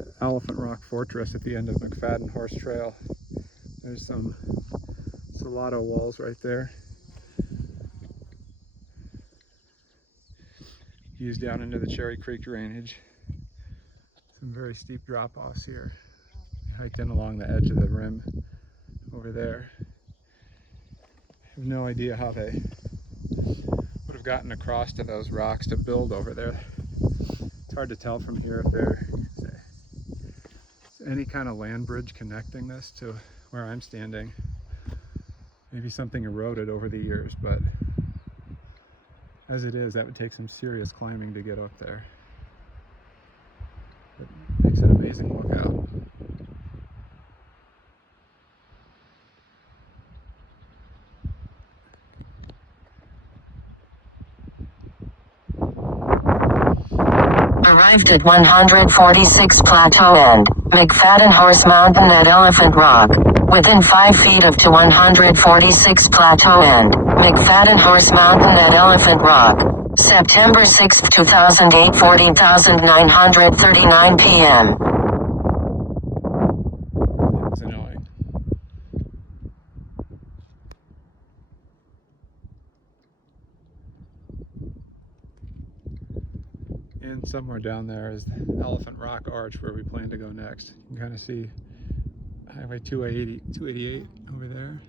the Elephant Rock Fortress at the end of McFadden Horse Trail. There's some Salado walls right there. Views down into the Cherry Creek drainage. Some very steep drop-offs here. We hiked in along the edge of the rim over there. I have no idea how they would have gotten across to those rocks to build over there. It's hard to tell from here if there's any kind of land bridge connecting this to where I'm standing. Maybe something eroded over the years, but as it is, that would take some serious climbing to get up there. It makes an amazing lookout. Arrived at 146 Plateau End, McFadden Horse Mountain at Elephant Rock. Within 5 feet of to 146 Plateau End, McFadden Horse Mountain at Elephant Rock. September 6, 2008, 14,939 p.m. That was annoying. And somewhere down there is the Elephant Rock Arch where we plan to go next. You can kind of see Highway 288 over there.